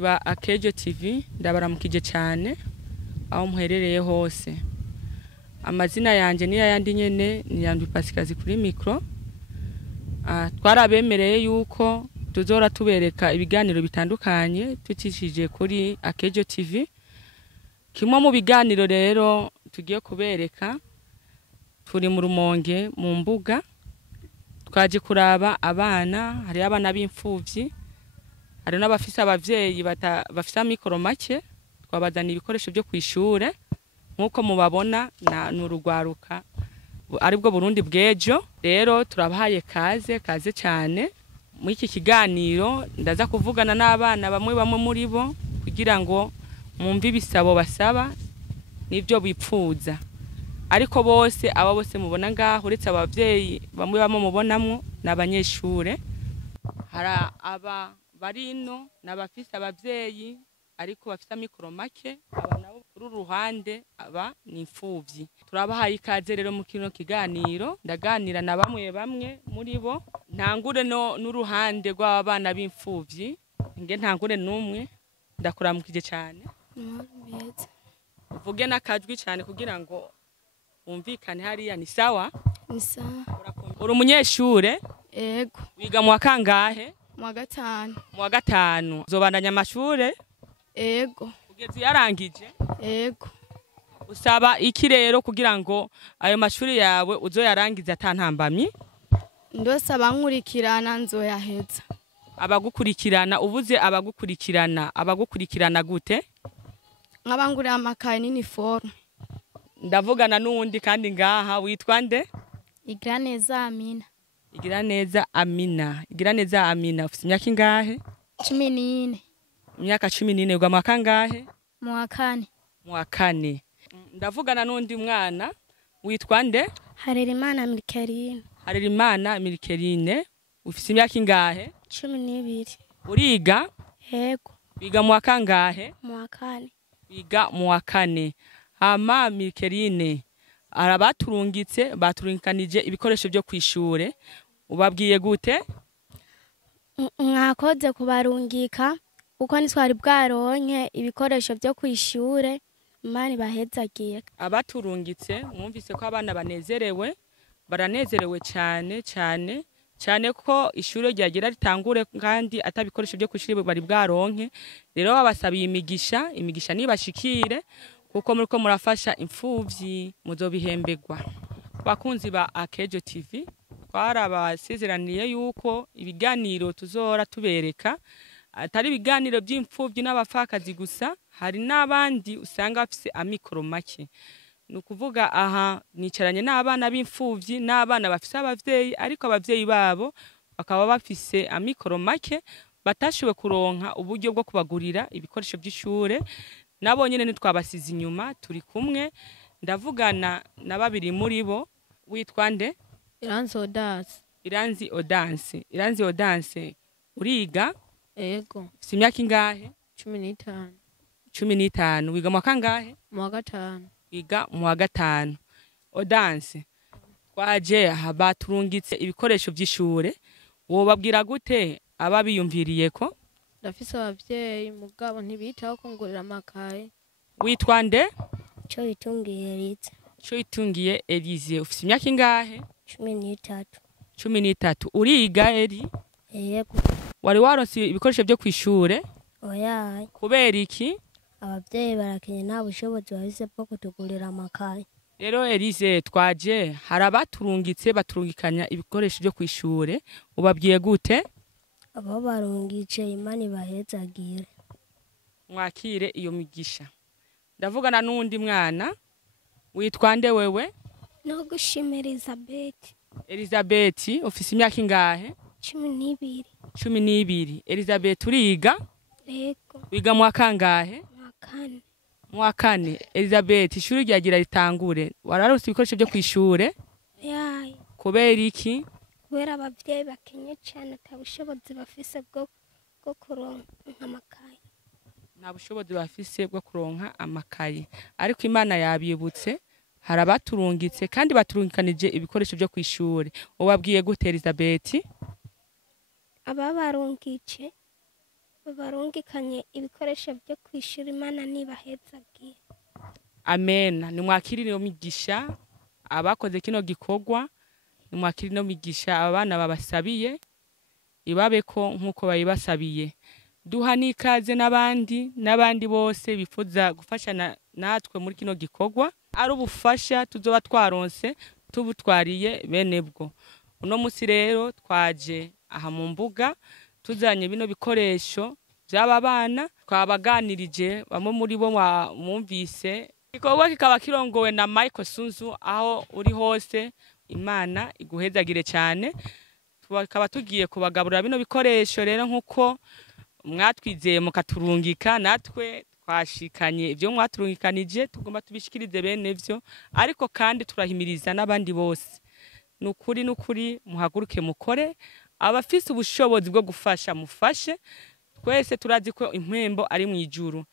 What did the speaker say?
bakunzi ba Akejo TV ndabaramukije cyane aho muherereye hose. Amazina yanje ni yandi nyene ni Yandwi Pasikazi kuri micro. Twarabemereye yuko tuzora tubereka ibiganiro bitandukanye tutishije kuri Akejo TV. Kimwe mu biganiro rero tugiye kubereka turi mu Rumonge mu mbuga twaje kuraba abana, hari abana b'imfuvyi, hari n'abafise abavyeyi bafise amikoro make, twabazana ibikoresho byo kwishure nkuko mubabona n'urugwaruka aribwo Burundi bw'ejo. Rero turabahaye kaze cyane muri iki kiganiro. Ndaza kuvugana n'abana bamwe muri bo kugira ngo mwumve ibisabo basaba n'ivyo bipfuza, ariko bose aba bose mubona ngaho uretse abavyeyi bamwe mubonamwo n'abanyeshure. Hari aba barino n'abafise abavyeyi ariko bafise amikoro make, aba nabo kuri ruhande aba ni imfuvyi. Turabahaye ikaze rero mu kino kiganiro, ndaganira na bamwe muri bo. Ntangure n'uruhande rw'abana b'imfuvyi, nge ntangure n'umwe. Ndakuramukije cyane, uvuge n'akajwi cyane kugira ngo umvikane. Hariya ni sawa? Ni sawa. Uri umunyeshure? Ego. Wiga mu wa kangahe? Mu wa gatanu. Mu wa gatanu. Uzobandanya amashure? Ego. Ugeze yarangije? Ego. Usaba iki rero kugira ngo ayo mashuri yawe uzoyarangiza atantambamye? Ndosaba nkurikirana nzoyaheza. Abagukurikirana, uvuze abagukurikirana gute? Nk'abangurira amakaye n'iniforme. Ndavugana n'uwundi kandi ngaha, witwa nde? Igiraneza Amina. Igiraneza Amina. Igiraneza Amina, ufite imyaka ingahe? 14. Imyaka 14. Uga mu wa kangahe? Mu wa kane. Mu wa kane. Ndavugana n'undi mwana, witwa nde? Harerimana Mirkeline. Harerimana Mirkeline, ufite imyaka ingahe? 12. Uriga? Ego. Wiga mu wa kangahe? Mu wa kane. Wiga mu wa kane. Hama Mirkeline, arabaturungitse baturungikanije ibikoresho byo kwishure, ubabwiye gute? Mwakoze kubarungika uko nitwari bwaronke ibikoresho byo kwishure, Imana bahezagiye. Abaturungitse mwumvise ko abana banezerewe, baranezerewe cyane ko ishure ryagira ritangure kandi atabikoresho byo kwishure bari bwaronke. Rero babasabiye imigisha nibashikire kuko muriko murafasha imfuvyi, muzobihembegwa. Bakunzi ba Akejo TV, twarabasezeraniye yuko ibiganiro tuzora tubereka atari ibiganiro by'imfuvyi n'abapfakazi gusa, hari n'abandi usanga bafise amikoro make. Nukuvuga aha nicaranye n'abana b'imfuvyi n'abana bafise abavyeyi, ariko abavyeyi babo bakaba bafise amikoro make, batashiwe kuronka uburyo bwo kubagurira ibikoresho by'ishure. Nabo nyene nitwabasize inyuma, turi kumwe. Ndavugana na babiri muri bo. Witwa nde? Iranzi Odanse. Iranzi Odanse, uriga? Ego. Ufite imyaka ingahe? 15. 15. Wiga mu wa kangahe? Mu wa gatanu. Wiga mu wa gatanu. Odanse, twaje baturungitse ibikoresho by'ishure, wobabwira gute aba biyumviriye ko? Ndafise abavyeyi mugabo ntibitaho kungurira amakaye. Witwa nde? Cyo itungiye Elise. Ufite imyaka ingahe? 13. 13. Uriga Eri? Yego. Wari waronse ibikoresho byo kwishure? Oya. Kubera iki? Abavyeyi barakenye nta bushobozi bafise bwo kutugurira amakaye. Rero Elise, twaje hari abaturungitse baturungikanya ibikoresho byo kwishure, ubabwiye gute? Abo barungice Imana bahezagire. Mwakire iyo migisha. Ndavugana n'undi mwana, witwa nde wewe? No gushimira Elizabeth. Elizabeth, ufise imyaka ingahe? 12. 12. Elizabeth, uriga? Ego. Wiga mu wa kangahe? Mu wa kane. Mu wa kane. Elizabeth, ishuri ryagira ritangure, wararonse ibikoresho byo kwishure? Yayi. Kubera iki? Kubera abavyeyi bakenye cyane atabushobozi bafise bwo kuronka amakaye. Nta bushobozi bafise bwo kuronka amakaye, ariko Imana yabibutse, hari abaturungitse kandi baturungikanije ibikoresho byo kwishure. Ubabwiye gute Elizabeth? Ababarungitse barungikanye ibikoresho byo kwishura Imana nibahezagiye. Amen. Nimwakirire iyo migisha abakoze kino gikorwa, nimwakirire no migisha abana babasabiye ibabeko nkuko bayibasabiye. Duha n'ikaze n'abandi bose bifuza gufashana natwe muri kino gikorwa, ari ubufasha tuzoba twaronse tubutwariye benebwo. Uno musi rero twaje aha mu mbuga tuzanye bino bikoresho by'aba bana, twabaganirije bamwe muri bo mwumvise. Igikorwa kikaba kirongowe na Michael Sunzu. Aho uri hose Imana iguhezagire cyane. Tukaba tugiye kubagaburira bino bikoresho rero nkuko mwatwizeye mukaturungika, natwe twashikanye ibyo mwaturungikanije tugomba tubishikirize bene byo, ariko kandi turahimiriza n'abandi bose. Nukuri muhaguruke mukore, abafise ubushobozi bwo gufasha mufashe. Twese turazi ko impembo ari mu ijuru.